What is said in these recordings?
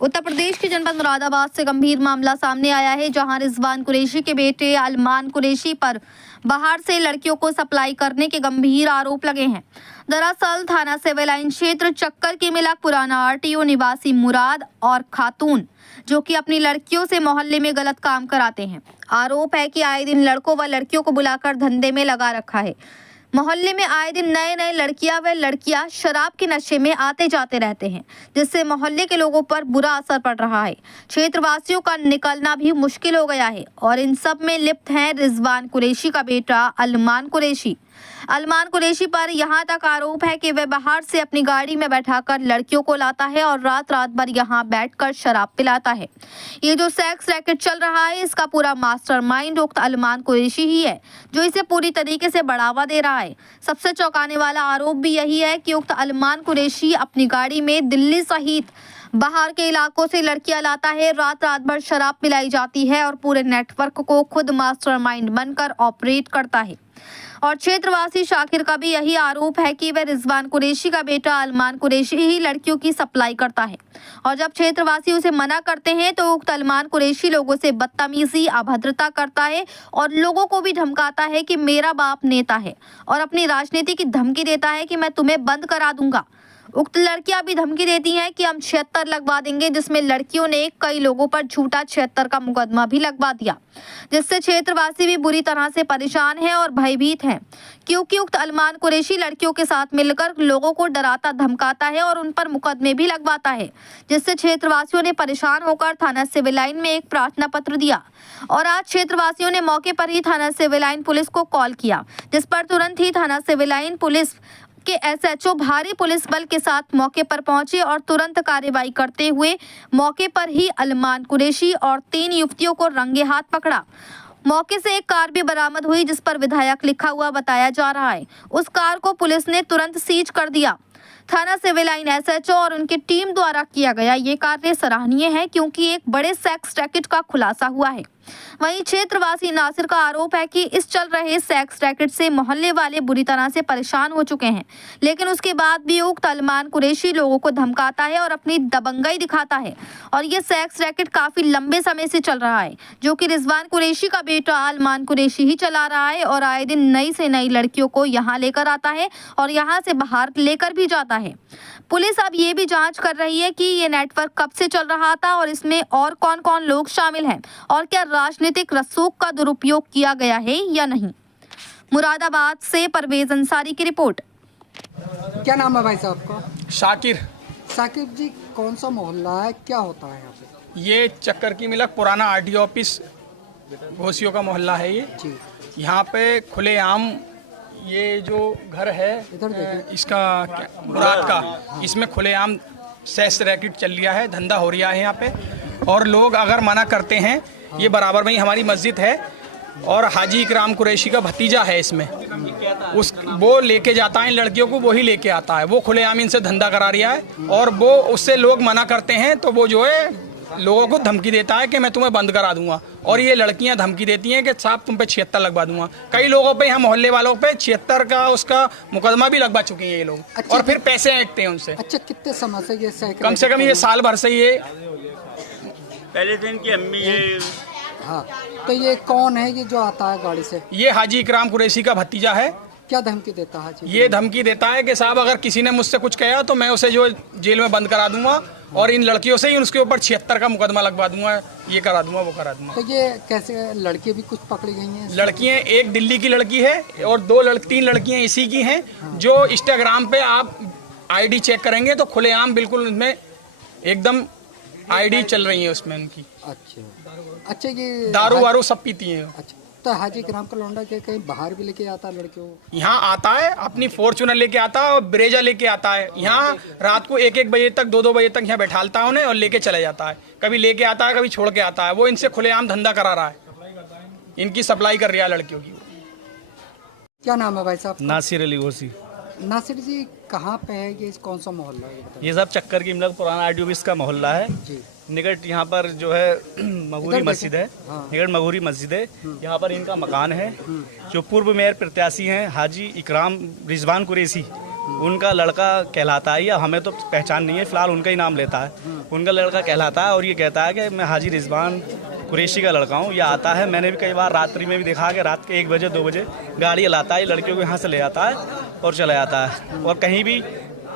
उत्तर प्रदेश के जनपद मुरादाबाद से गंभीर मामला सामने आया है, जहां रिजवान कुरैशी के बेटे अरमान कुरैशी पर बाहर से लड़कियों को सप्लाई करने के गंभीर आरोप लगे हैं। दरअसल थाना सिविल लाइन क्षेत्र चक्कर की मिलक पुराना आरटीओ निवासी मुराद और खातून, जो कि अपनी लड़कियों से मोहल्ले में गलत काम कराते हैं। आरोप है कि आए दिन लड़कों व लड़कियों को बुलाकर धंधे में लगा रखा है। मोहल्ले में आए दिन नए लड़कियां व लड़कियां शराब के नशे में आते जाते रहते हैं, जिससे मोहल्ले के लोगों पर बुरा असर पड़ रहा है। क्षेत्रवासियों का निकलना भी मुश्किल हो गया है और इन सब में लिप्त है रिजवान कुरैशी का बेटा अरमान कुरैशी। अरमान कुरैशी पर यहां तक आरोप है कि वह बाहर से अपनी गाड़ी में बैठाकर लड़कियों को लाता है और रात भर यहां बैठकर शराब पिलाता है। ये जो सेक्स रैकेट चल रहा है, इसका पूरा मास्टरमाइंड उक्त अरमान कुरैशी ही है, जो इसे पूरी तरीके से बढ़ावा दे रहा है। सबसे चौंकाने वाला आरोप भी यही है कि उक्त अरमान कुरैशी अपनी गाड़ी में दिल्ली सहित बाहर के इलाकों से लड़कियां लाता है, रात भर शराब पिलाई जाती है और पूरे नेटवर्क को खुद मास्टरमाइंड बनकर ऑपरेट करता है। और क्षेत्रवासी शाकिर का भी यही आरोप है कि वह रिजवान कुरैशी का बेटा अरमान कुरैशी ही लड़कियों की सप्लाई करता है, और जब क्षेत्रवासी उसे मना करते हैं तो उक्त अरमान कुरैशी लोगों से बदतमीजी, अभद्रता करता है और लोगों को भी धमकाता है कि मेरा बाप नेता है और अपनी राजनीति की धमकी देता है कि मैं तुम्हें बंद करा दूंगा। उक्त लड़कियां भी धमकी देती हैं कि हम 76 लगवा देंगे, जिसमें लड़कियों ने कई लोगों पर झूठा 76 का मुकदमा भी लगवा दिया, जिससे क्षेत्रवासी भी बुरी तरह से परेशान हैं और भयभीत हैं, क्योंकि उक्त अरमान कुरैशी लड़कियों के साथ मिलकर लोगों को डराता धमकाता है और उन पर मुकदमे भी लगवाता है, जिससे क्षेत्रवासियों ने परेशान होकर थाना सिविल लाइन में एक प्रार्थना पत्र दिया और आज क्षेत्रवासियों ने मौके पर ही थाना सिविल लाइन पुलिस को कॉल किया, जिस पर तुरंत ही थाना सिविल लाइन पुलिस के एसएचओ भारी पुलिस बल के साथ मौके पर पहुंचे और तुरंत कार्रवाई करते हुए मौके पर ही अरमान कुरैशी और 3 युवतियों को रंगे हाथ पकड़ा। मौके से एक कार भी बरामद हुई, जिस पर विधायक लिखा हुआ बताया जा रहा है। उस कार को पुलिस ने तुरंत सीज कर दिया। थाना सिविल लाइन एसएचओ और उनकी टीम द्वारा किया गया ये कार्य सराहनीय है, क्योंकि एक बड़े सेक्स रैकेट का खुलासा हुआ है। वहीं क्षेत्रवासी नासिर का आरोप है कि इस चल रहे सेक्स रैकेट से मोहल्ले वाले बुरी तरह से परेशान हो चुके हैं, लेकिन उसके बाद भी उक्त अरमान कुरैशी लोगों को धमकाता है और अपनी दबंगई दिखाता है। और ये सेक्स रैकेट काफी लंबे समय से चल रहा है, जो कि रिजवान कुरैशी का बेटा अरमान कुरैशी ही चला रहा है और आए दिन नई से नई लड़कियों को यहाँ लेकर आता है और यहाँ से बाहर लेकर भी जाता है। पुलिस अब ये भी जांच कर रही है कि ये नेटवर्क कब से चल रहा था और इसमें और कौन लोग शामिल हैं और क्या राजनीतिक रसूख का दुरुपयोग किया गया है या नहीं। मुरादाबाद से परवेज अंसारी की रिपोर्ट। क्या नाम है भाई साहब का? शाकिर। शाकिर जी, कौन सा मोहल्ला है, क्या होता है यहाँ पे? ये चक्कर की मिलक पुराना आरटीओ ऑफिस घोसियों का मोहल्ला है ये जी। यहाँ पे खुलेआम ये जो घर है इसका मुराद का, इसमें खुलेआम सेक्स रैकेट चल रहा है, धंधा हो रहा है यहाँ पे। और लोग अगर मना करते हैं, ये बराबर में ही हमारी मस्जिद है और हाजी इकराम कुरैशी का भतीजा है इसमें, वो लेके जाता है इन लड़कियों को, वो ही लेके आता है, वो खुलेआम इनसे धंधा करा रहा है। और वो उससे लोग मना करते हैं तो वो जो है लोगों को धमकी देता है कि मैं तुम्हें बंद करा दूंगा, और ये लड़कियां धमकी देती हैं कि साहब तुम पे 76 लगवा दूंगा। कई लोगों पे, यहाँ मोहल्ले वालों पे 76 का उसका मुकदमा भी लगवा चुके हैं ये लोग। अच्छा, और फिर पैसे ऐंठते हैं उनसे। अच्छा, कितने समय से ये कम से कम ये साल भर से ये पहले दिन की अम्मी ये। हाँ, तो ये कौन है ये जो आता है गाड़ी से? ये हाजी इकराम कुरैशी का भतीजा है। क्या धमकी देता है जी? ये धमकी देता है कि साहब अगर किसी ने मुझसे कुछ कहा तो मैं उसे जो जेल में बंद करा दूंगा और इन लड़कियों से ही उसके ऊपर 76 का मुकदमा लगवा दूंगा, ये करा दूंगा, वो करा दूंगा। तो ये कैसे लड़की भी कुछ पकड़ी गई हैं? लड़कियां, एक दिल्ली की लड़की है और 3 लड़कियां इसी की हैं। जो इंस्टाग्राम पे आप आईडी चेक करेंगे तो खुलेआम बिल्कुल उसमें एकदम आईडी चल रही है उसमें उनकी। अच्छा, ये दारू वारू सब पीती हैं। अच्छा, तो हाजी इकराम का लौंडा के कहीं बाहर भी लेके आता है लड़कियों को? यहाँ आता है, अपनी फॉर्च्यूनर लेके आता है और ब्रेजा लेके आता है। यहाँ रात को 1-1 बजे तक, 2-2 बजे तक यहाँ बैठालता है उन्हें और लेके चले जाता है। कभी लेके आता है, कभी छोड़ के आता है। वो इनसे खुलेआम धंधा करा रहा है, इनकी सप्लाई कर रहा है लड़कियों की। क्या नाम है भाई साहब? नासिर अली घोसी। नासिर जी, कहाँ पे है ये, कौन सा मोहल्ला है? ये सब चक्कर की मिलक पुराना आरटीओ ऑफिस का मोहल्ला है जी। निकट यहाँ पर जो है मगूरी मस्जिद है। हाँ। निकट मगूरी मस्जिद है, यहाँ पर इनका मकान है। जो पूर्व मेयर प्रत्याशी हैं हाजी इकराम रिजवान कुरैशी, उनका लड़का कहलाता है, या हमें तो पहचान नहीं है, फिलहाल उनका ही नाम लेता है। उनका लड़का कहलाता है और ये कहता है कि मैं हाजी रिजवान कुरैशी का लड़का हूँ। यह आता है, मैंने भी कई बार रात्रि में भी देखा कि रात के 1 बजे 2 बजे गाड़ी लाता है, लड़कियों को यहाँ से ले आता है और चला जाता है, और कहीं भी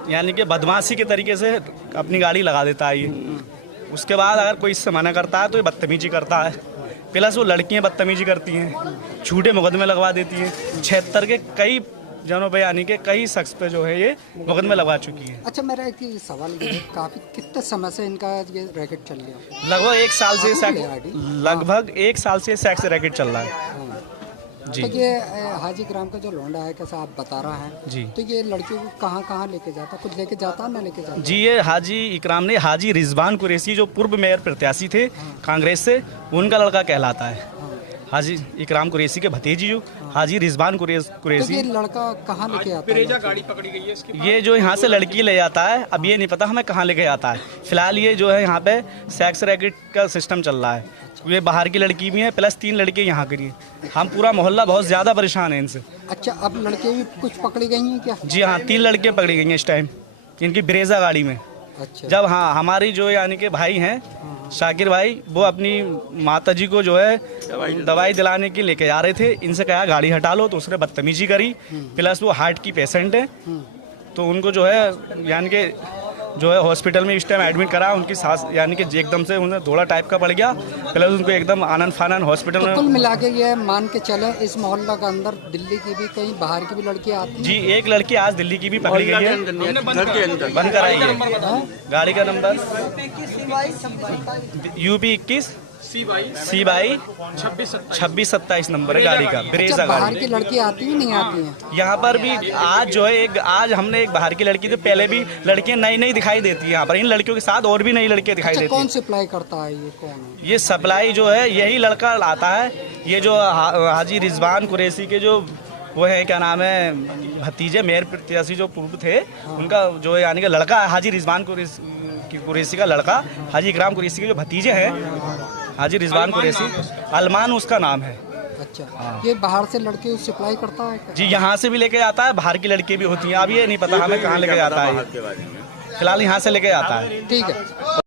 यानी कि बदमाशी के तरीके से अपनी गाड़ी लगा देता है ये। उसके बाद अगर कोई इससे मना करता है तो ये बदतमीजी करता है, प्लस वो लड़कियां बदतमीजी करती हैं, झूठे मुकदमे लगवा देती हैं। 76 के कई जनों पे यानी कि कई शख्स पे जो है ये मुकदमे लगवा चुकी है। अच्छा, मेरा एक ही सवाल ये है, काफी कितने समय से इनका ये रैकेट चल गया? लगभग 1 साल से लगभग 1 साल से सेक्स रैकेट चल रहा है हाँ। जी। तो ये हाजी ग्राम का जो लौंडा है, कैसा आप बता रहा है जी। तो ये लड़कियों को कहाँ कहाँ लेके जाता, कुछ लेके जाता ना लेके जाता? जी, ये हाजी इकराम ने हाजी रिजवान कुरैशी जो पूर्व मेयर प्रत्याशी थे कांग्रेस से, उनका लड़का कहलाता है। हाजी इकराम कुरैशी के भतीजी जो हाजी रिजवान तो कुरैशी। ये लड़का कहाँ लेके आता है? गाड़ी पकड़ी गई है इसकी। ये जो यहाँ से लड़की ले जाता है, अब ये नहीं पता हमें कहाँ लेके जाता है। फिलहाल ये जो है यहाँ पे सेक्स रैकेट का सिस्टम चल रहा है। ये बाहर की लड़की भी है, प्लस 3 लड़के यहाँ की हैं। हम पूरा मोहल्ला बहुत ज़्यादा परेशान है इनसे। अच्छा, अब लड़के भी कुछ पकड़ी गई हैं क्या? जी हाँ, 3 लड़के पकड़ी गई हैं इस टाइम इनकी ब्रेजा गाड़ी में। अच्छा। जब हाँ हमारी जो यानी कि भाई हैं शाकिर भाई, वो अपनी माता जी को जो है दवाई दिलाने के लेके जा रहे थे, इनसे कहा गाड़ी हटा लो, तो उसने बदतमीजी करी। प्लस वो हार्ट की पेशेंट है, तो उनको जो है यानी कि जो है हॉस्पिटल में इस टाइम एडमिट करा। उनकी सांस यानी कि एकदम से उन्हें थोड़ा टाइप का पड़ गया, प्लस उनको एकदम आनंद फानन हॉस्पिटल तो में। कुल मिला के ये मान के चले, इस मोहल्ला के अंदर दिल्ली की भी कहीं बाहर की भी लड़कियाँ आती हैं? जी, एक लड़की आज दिल्ली की भी पकड़ी गई है, बंद कराई है। गाड़ी का नंबर UP 21 C22 2627 नंबर है गाड़ी का, ब्रेजा अच्छा, बाहर गाड़ी। की लड़कियाँ आती ही नहीं आती हैं? यहाँ पर भी आज जो है आज हमने एक बाहर की लड़की, तो पहले भी लड़कियां नई नई दिखाई देती है यहाँ पर। इन लड़कियों के साथ और भी नई लड़कियां दिखाई अच्छा, देती कौन हैं। सप्लाई करता है, ये कौन है? ये सप्लाई जो है यही लड़का आता है। ये जो हाजी रिजवान कुरैशी के जो वो है, क्या नाम है, भतीजे मेयर प्रत्याशी जो पूर्व थे, उनका जो है यानी कि लड़का है हाजी रिजवान कुरैशी का लड़का, हाजी इकराम कुरैशी के जो भतीजे हैं हाजी रिजवान कुरैशी, अलमान उसका नाम है। अच्छा, ये बाहर से लड़के सप्लाई करता है क्या? जी, यहाँ से भी लेके आता है, बाहर की लड़की भी होती हैं। अब ये नहीं पता हमें कहाँ लेके जाता है, फिलहाल यहाँ से लेके आता है। ठीक है।